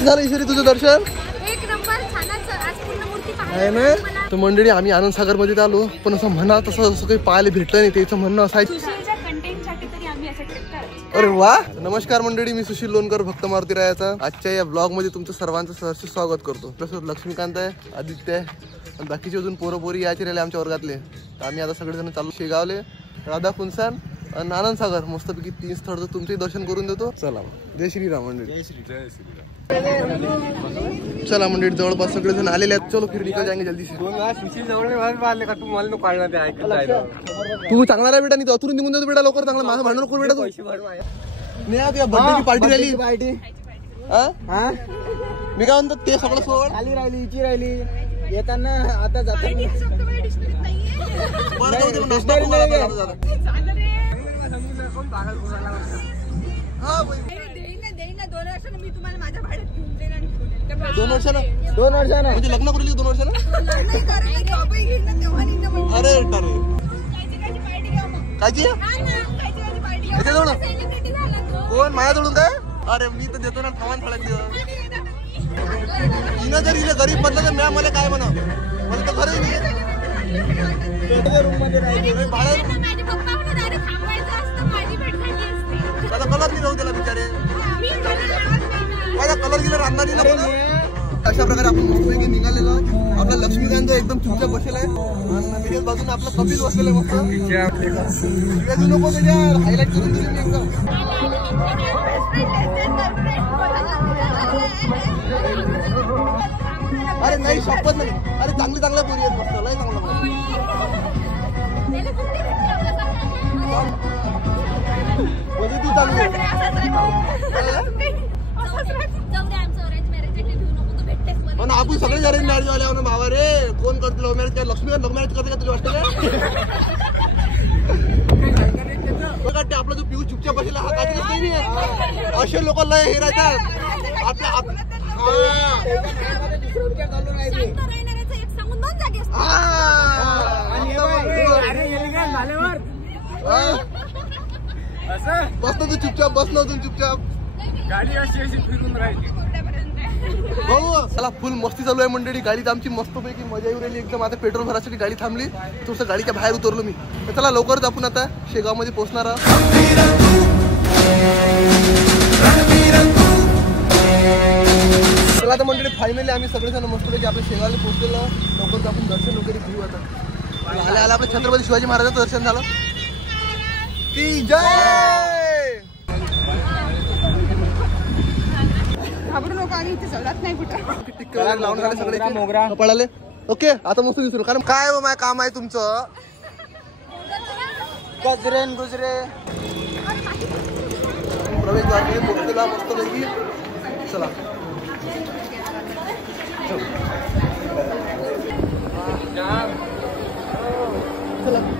कसं झालं ईश्वरी तुझं दर्शन? एक नंबर, छानच. आज पूर्ण मूर्ती आहे ना. तर मंडळी आम्ही आनंद सागर मध्ये आलो, पण असं म्हणा तसं काही पाहायला भेटलं नाही. त्याचं म्हणणं असायचं. अरे वा. नमस्कार मंडळी, मी सुशील लोणकर, भक्त मारुती रायाचा. आजच्या या ब्लॉग मध्ये तुमचं सर्वांचं सहर्ष स्वागत करतो. तसंच लक्ष्मीकांत आहे, आदित्य आहे आणि बाकीचे अजून पोरपोरी यायचे राहिले आमच्या वर्गातले. तर आम्ही आता सगळेजण चालू शेगावले, राधा कुंसान आणि आनंद सागर. मस्तपैकी 3 स्थळ तुमचंही दर्शन करून देतो. चला जय श्रीराम मंडळी. जय श्रीराम. चला मंडळी, जवळपास सगळेजण आलेले आहेत. चलो फिर निकल जाएंगे जल्दी से. तू चांगला रे बेटा, नाही अतुरून निघून जातो बेटा लवकर. चांगला माझं भांडण नको बेटा तू. नाही बर्थडेची पार्टी राहिली. मी काय म्हणतो ते सगळं सोड. राहिली येताना आता जातो. दोन वर्षानं म्हणजे लग्न करू 2 वर्षानं. अरे कायची याच्याजवळ कोण माझ्याजवळून काय? अरे मी तर देतो ना थांबा थोड्या दिवस. हिनं जर हिला गरीब म्हटलं तर मला काय म्हणा, मला तर घरही नाही. माझा कलर नाही राहू त्याला बिचारे. माझा कलर गेला रांधा नाही ना. अशा प्रकारे आपण मस्तपैकी निघालेलो. आपला लक्ष्मीकांत एकदम चुपचाप बसलेला आहे आणि त्याच्याच बाजूने आपला कपिल बसलेला आहे मस्त. नको त्याच्या हायलाइट करून दिली मी एकदम. अरे नाही शपथ नाही. अरे चांगल्या पोरी आहेत मस्त. लय चांगला म्हणजे तू चांगली. पण आपण सगळे अरेंज मॅरेज वाले आहो ना भावा रे. कोण करते love marriage? Lakshmi love marriage करते का तुझी वाटतं का? आपला जो पिऊ चुपचाप बसला हा काहीच नाही. असे लोक लय हे राहतात आपल्या. बसलो तू चुपचाप, बसलो तू चुपचाप. गाडी अशी फिरून राहिली भाऊ. चला फुल मस्ती चालू आहे मंडळी. गाडीत आमची मस्तपैकी मजा येऊ राहिली एकदम. आता पेट्रोल भरासाठी गाडी थांबली, थोडंसं गाडीच्या बाहेर उतरलो मी. तर चला लवकरच आपण आता शेगाव मध्ये पोहोचणार आहोत. चला आता मंडळी फायनली आम्ही सगळेजण मस्तपैकी आपल्या शेगावला पोहोचलेलो. लवकरच आपण दर्शन वगैरे घेऊ. आता आल्या आपलं छत्रपती शिवाजी महाराजांचं दर्शन झालं की जय. पळाले ओके. आता मस्त दिसलो कारण काय माझं काम आहे तुमचं. गजरे गुजरे प्रवेशद्वार पोहोचलेला मस्त पैकी. चला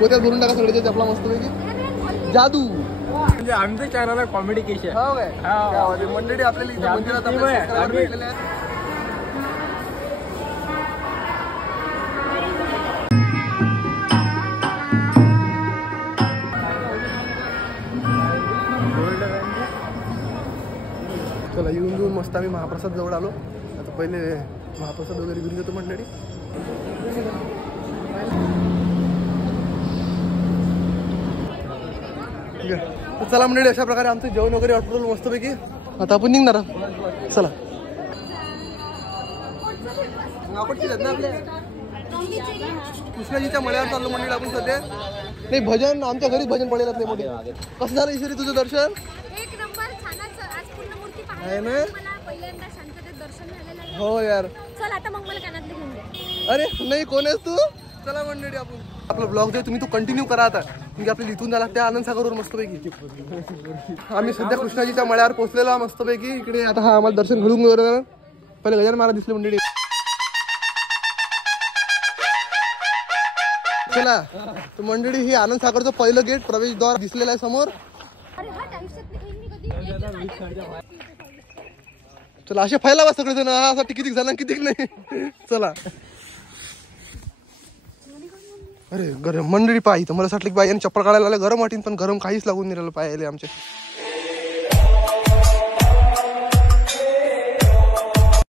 पोत्यात भरून टाका सगळ्याचे आपला मस्त पैकी. जादू म्हणजे आमचं चॅनल आहे कॉमेडी केश. हो काय मंडळी आपल्याला इथे मंदिरात भेटलेले आहेत. चला येऊन मस्त आम्ही महाप्रसाद जवळ आलो. आता पहिले महाप्रसाद वगैरे घेऊन घेतो मंडळी. चला मंडळी अशा प्रकारे आमचं जेवण वगैरे आटोल मस्तपैकी. आता आपण निघणार. चला कृष्णाजीच्या मळ्यावर चाललो मंडळी आपण सध्या. नाही भजन आमच्या घरी भजन पडेल नाही मोठे. कसं झालं ईश्वरी तुझं दर्शन? एक नंबर, छानच. आज पूर्ण मूर्ती आहे ना. पहिल्यांदा शांततेत दर्शन झालेलं आहे. हो यार. चल आता मग मला कानातले घेऊन दे. अरे नाही कोण आहेस तू? चला मंडळी आपण आपला ब्लॉग जे तुम्ही तो कंटिन्यू करा आता. म्हणजे आपल्याला इथून झाला त्या आनंद सागरवर मस्तपैकी. आम्ही सध्या कृष्णाजीच्या मळ्यावर पोहोचलेला मस्तपैकी. इकडे आता हा आम्हाला दर्शन घडून पहिले गजानन महाराज दिसले मंडळी. चला तर मंडळी ही आनंद सागरचं पहिलं गेट प्रवेशद्वार दिसलेलं आहे समोर. चला असे फैलावा सगळेजण. असा किती झाला किती नाही. चला अरे गरम मंडळी पाहिजे तर मला असं वाटलं की बाई यांनी चप्पल काढायला आलं गरम वाटीन. पण गरम काहीच लागून नाही राहिलं पायाले आमच्या.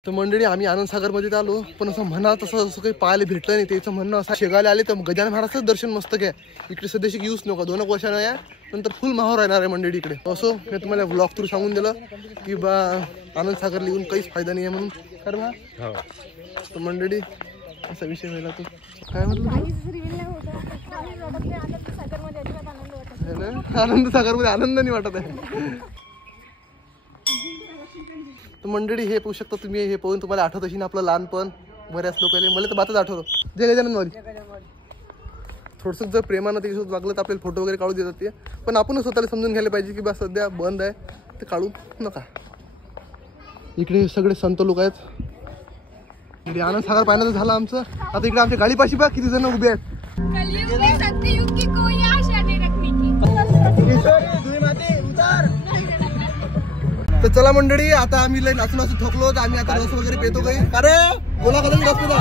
तर मंडळी आम्ही आनंद सागर मध्ये आलो, पण असं म्हणा तसं असं काही पाहायला भेटलं नाही. त्याचं म्हणणं असं शेगावला आले तर गजानन महाराजचं दर्शन मस्त घ्या, इकडे सध्याशी येऊच नका, 2 वर्षानं या, नंतर फुल माहोर राहणार आहे मंडळी इकडे. असं मी तुम्हाला ब्लॉग थ्रू सांगून दिलं की बा आनंद सागरला येऊन काहीच फायदा नाही आहे म्हणून. खरं बा तर मंडळी असा विषय व्हायला तो काय म्हटलं आनंद सागर मध्ये आनंद नाही वाटत आहे. तर मंडळी हे पाहू शकता तुम्ही, हे पाहून तुम्हाला आठवत असेल आपलं लहानपण. बऱ्याच लोकांना मला तर बातच आठवलं, जय गजानन वाली. थोडंसं जर प्रेमानं त्याच्यासोबत वागलं तर आपल्याला फोटो वगैरे काढू देतात ते, पण आपण स्वतःला समजून घ्यायला पाहिजे की बा सध्या बंद आहे ते काढू नका. इकडे सगळे संत लोक आहेत. इकडे आनंद सागर पाहिलं झालं आमचं. आता इकडे आमच्या गाडीपाशी बा किती जण उभे आहेत. तर चला मंडळी, आता आम्ही लय नाचून नाचून थकलो, तर आम्ही आता रस वगैरे पेतो काही. अरे बोला कधी रस पेता.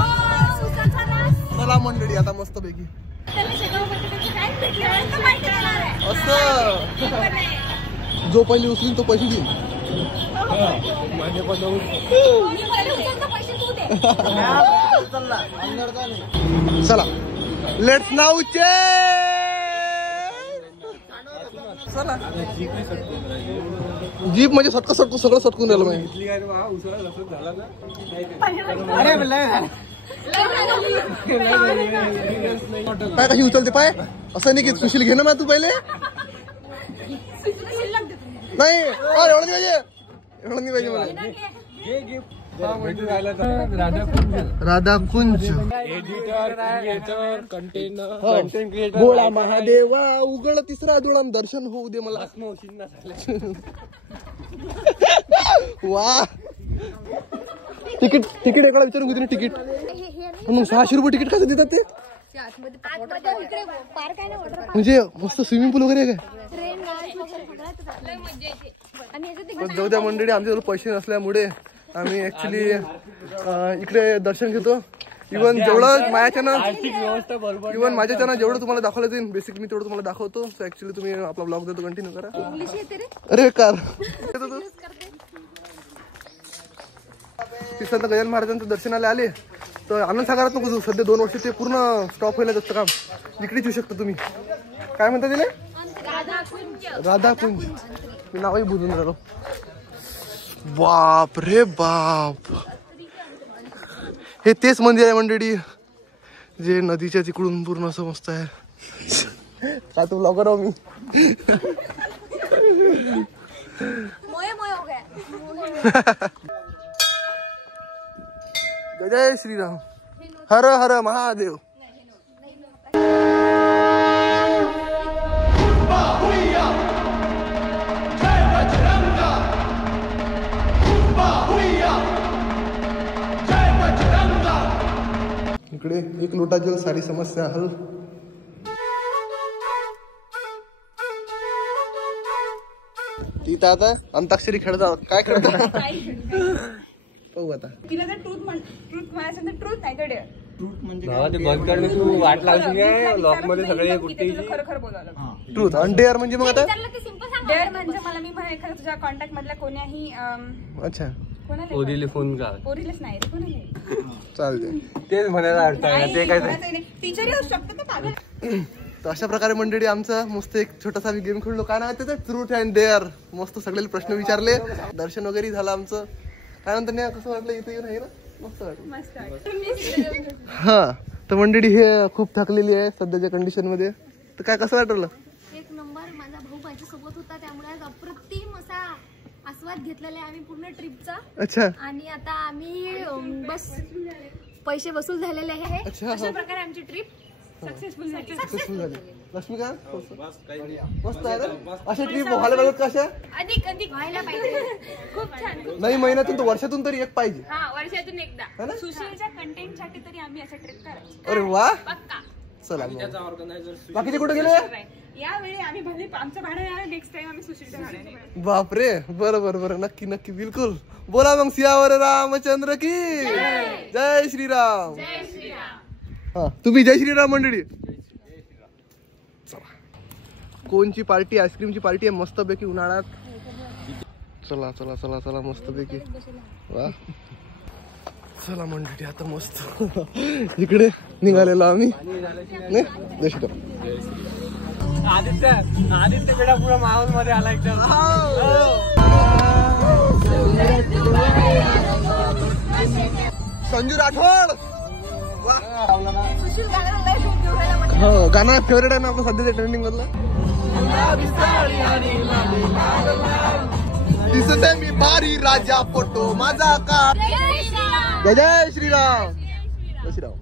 चला मंडळी आता मस्त पैकी असं जो पहिले उचलीन तो पैसे देईन. चला लेट्स नाउ चला. जीप म्हणजे सटका सटकून सगळं सटकून राहिलं माहिती. पाय कशी उचलते पाय, असं नाही की सुशील घे ना मा तू पहिले. नाही एवढं नाही पाहिजे, एवढं नाही पाहिजे मला. राधा कुंज गोळा महादेवा उघड तिसरा डोळा दर्शन होऊ दे मला. वा तिकीट तिकीट एकडा विचारून घेते ना तिकीट. मग 600 रुपये तिकीट कसं देतात ते? म्हणजे मस्त स्विमिंग पूल वगैरे आहे का? जाऊ द्या मंडळी, आमच्याजवळ पैसे नसल्यामुळे आम्ही ऍक्च्युली इकडे दर्शन घेतो. इव्हन जेवढं माझ्याच्यानं जेवढं तुम्हाला दाखवलं जाईल बेसिक मी तेवढं तुम्हाला दाखवतो. सो ऍक्च्युली तुम्ही आपला ब्लॉग देतो कंटिन्यू करा. अरे कार ती संत गजानन महाराजांचं दर्शनाला आले तर आनंद सागरात नको जाऊ. सध्या 2 वर्ष ते पूर्ण स्टॉप व्हायला जातं काम. इकडेच येऊ शकतो तुम्ही. काय म्हणता तिने? राधाकुंज. मी नावही बुजून राहिलो. बाप रे बाप, हे तेच मंदिर आहे मंडळी जे नदीच्या तिकडून पूर्ण असं मस्त आहे. काय तो ब्लॉगर आहो मी. जय श्रीराम, हर हर महादेव. इकडे एक लोटा जल सारी समस्या हल. तिथं आता अंताक्षरी खेळतात. काय खेळतात पाहू आता. तिला तर ट्रूथ म्हणायचं तर ट्रूथ नाही तर डेअर. खरं खरं बोलावं. ट्रूथ आणि डेअर म्हणजे मग आता डेअर म्हणजे मला मी म्हणा एखाद्या तुझ्या कॉन्टॅक्ट मधल्या कोणाही अच्छा ओरीले फोन का ओरीलेच नाही रे कोणाला चालते तेच म्हणायला अर्थ आहे ते काय टीचरही होऊ शकतो ते पागल. तर अशा प्रकारे मंडळी आमचा मस्त एक छोटासा आम्ही गेम खेळलो. काय नाव त्याचं ट्रूथ अँड डेअर. मस्त सगळे प्रश्न विचारले, दर्शन वगैरे झालं आमचं. त्यानंतर नाही कसं वाटलं इथे येऊन आहे ना मस्त वाटलं. हा तर मंडळी हे खूप थकलेली आहे सध्याच्या कंडिशन मध्ये. तर काय कसं वाटलं? एक नंबर. माझा भाऊ माझ्यासोबत होता त्यामुळे आज अप्रतिम असा आस्वाद घेतलेला आहे आम्ही पूर्ण ट्रिपचा. अच्छा. आणि आता आम्ही बस पैसे वसूल झालेले आहे. अशा प्रकारे आमची ट्रिप सक्सेसफुल झाली. लक्ष्मीकांत मस्त आहे ना. अशा ट्रिप व्हायला पाहिजेत का? अशा अधिक अधिक व्हायला पाहिजे. खूप छान. नाही महिन्यातून तर वर्षातून तरी एक पाहिजे. हा वर्षातून एकदा सुशीलच्या कंटेंट साठी तरी आम्ही अशा ट्रिप करायचो. अरे वा पक्का. चला बाकीचे कुठे गेले? यावेळी आम्ही भले आमचं भाडं नेक्स्ट टाइम आम्ही सुशीलच्या भाड्याने. बापरे बरं बरं बरं नक्की नक्की बिलकुल. बोला मग सियावर रामचंद्र की जय श्रीराम. हा तुम्ही जय श्रीराम मंडळी. कोणची पार्टी? आईस्क्रीमची पार्टी आहे मस्त पैकी उन्हाळ्यात. चला चला चला चला मस्त पैकी वा. चला मंडळी आता मस्त इकडे निघालेलो आम्ही नाही जय श्रीराम. आदित्य बेटा पुरा माहोल मध्ये आला एकदम. संजू राठोड सुशील गाण्याला लय शूट घेऊन राहिला म्हणजे. हो गाणं फेवरेट आहे ना आपलं सध्याच्या ट्रेंडिंग मधलं. दिसते मी भारी राजा फोटो माझा का. जय जय श्रीराम. जय श्रीराम.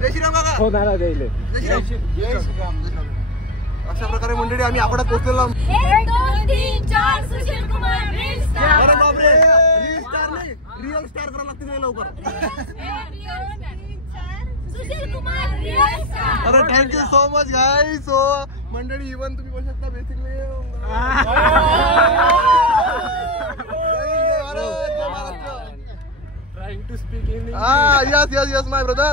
जय श्रीराम काका. हो नाला द्यायले. जय श्रीराम. अशा प्रकारे मंडळी आम्ही आकडा पोहोचलेलो. 1 2 3 4 सुशील कुमार रील स्टार. अरे बापरे रिअल स्टार नाही रिअल स्टार करायला लागते ते लवकर. Sushil Kumar reel star. अरे थँक्यू सो मच गाईस. सो मंडळी इव्हन तुम्ही बघू शकता basically Trying to speak in yes, my brother.